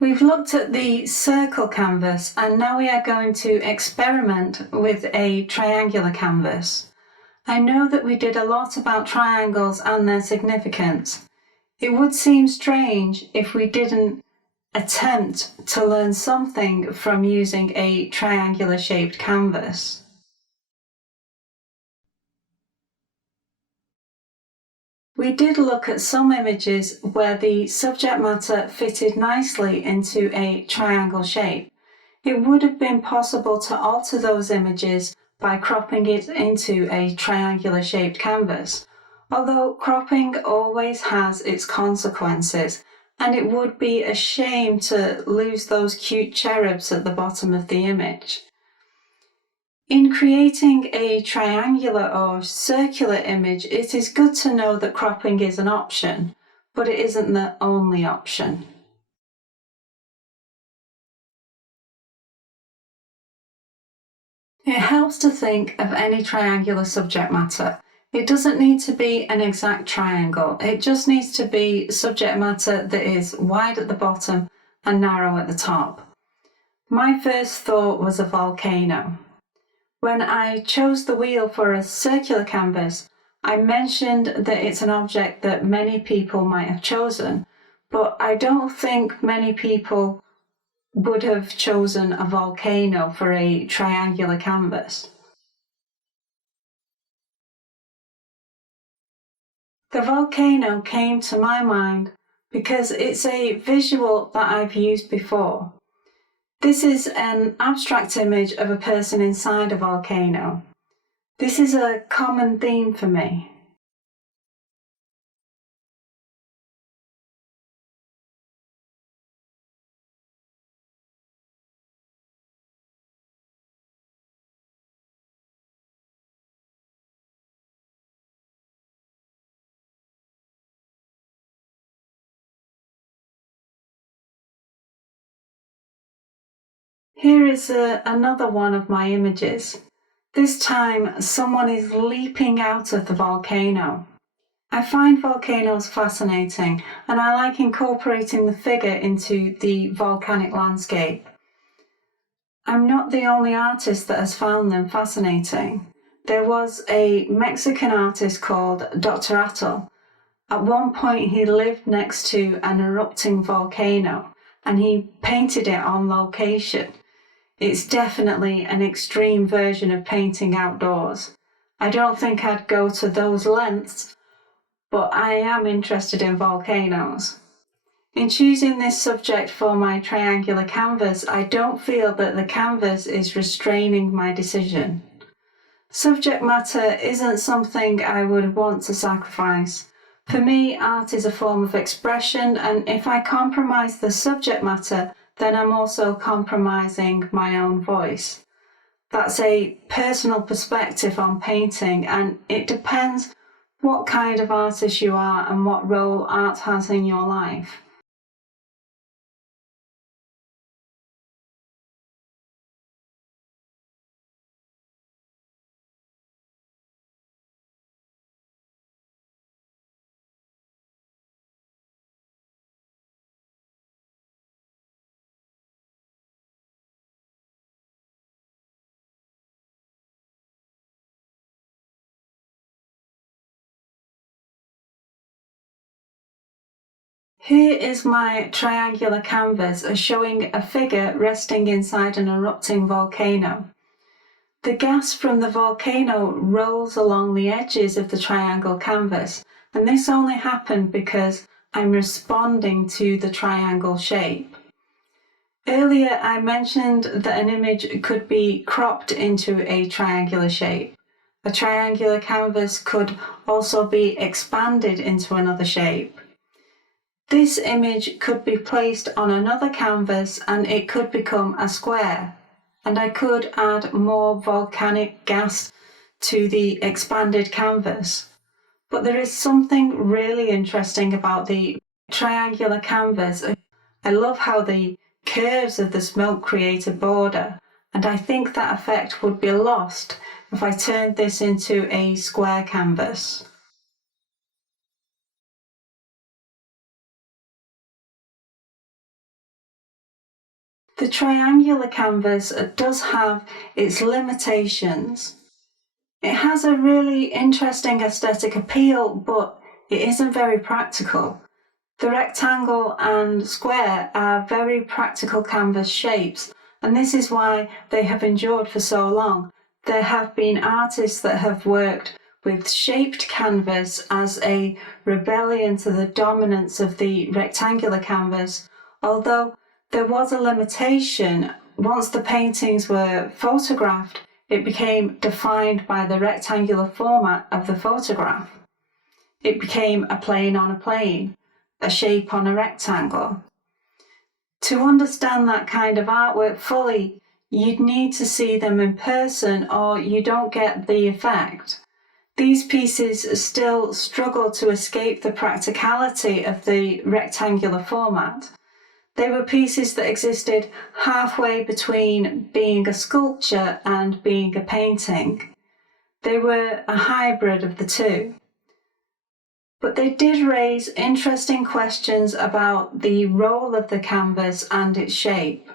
We've looked at the circle canvas and now we are going to experiment with a triangular canvas. I know that we did a lot about triangles and their significance. It would seem strange if we didn't attempt to learn something from using a triangular shaped canvas. We did look at some images where the subject matter fitted nicely into a triangle shape. It would have been possible to alter those images by cropping it into a triangular shaped canvas, although cropping always has its consequences, and it would be a shame to lose those cute cherubs at the bottom of the image. In creating a triangular or circular image, it is good to know that cropping is an option, but it isn't the only option. It helps to think of any triangular subject matter. It doesn't need to be an exact triangle. It just needs to be subject matter that is wide at the bottom and narrow at the top. My first thought was a volcano. When I chose the wheel for a circular canvas, I mentioned that it's an object that many people might have chosen, but I don't think many people would have chosen a volcano for a triangular canvas. The volcano came to my mind because it's a visual that I've used before. This is an abstract image of a person inside a volcano. This is a common theme for me. Here is another one of my images. This time, someone is leaping out of the volcano. I find volcanoes fascinating, and I like incorporating the figure into the volcanic landscape. I'm not the only artist that has found them fascinating. There was a Mexican artist called Dr. Atle. At one point, he lived next to an erupting volcano, and he painted it on location. It's definitely an extreme version of painting outdoors. I don't think I'd go to those lengths, but I am interested in volcanoes. In choosing this subject for my triangular canvas, I don't feel that the canvas is restraining my decision. Subject matter isn't something I would want to sacrifice. For me, art is a form of expression, and if I compromise the subject matter, then I'm also compromising my own voice. That's a personal perspective on painting, and it depends what kind of artist you are and what role art has in your life. Here is my triangular canvas showing a figure resting inside an erupting volcano. The gas from the volcano rolls along the edges of the triangle canvas, and this only happened because I'm responding to the triangle shape. Earlier I mentioned that an image could be cropped into a triangular shape. A triangular canvas could also be expanded into another shape. This image could be placed on another canvas and it could become a square, and I could add more volcanic gas to the expanded canvas. But there is something really interesting about the triangular canvas. I love how the curves of the smoke create a border, and I think that effect would be lost if I turned this into a square canvas. The triangular canvas does have its limitations. It has a really interesting aesthetic appeal, but it isn't very practical. The rectangle and square are very practical canvas shapes, and this is why they have endured for so long. There have been artists that have worked with shaped canvas as a rebellion to the dominance of the rectangular canvas, although there was a limitation. Once the paintings were photographed, it became defined by the rectangular format of the photograph. It became a plane on a plane, a shape on a rectangle. To understand that kind of artwork fully, you'd need to see them in person or you don't get the effect. These pieces still struggle to escape the practicality of the rectangular format. They were pieces that existed halfway between being a sculpture and being a painting. They were a hybrid of the two. But they did raise interesting questions about the role of the canvas and its shape.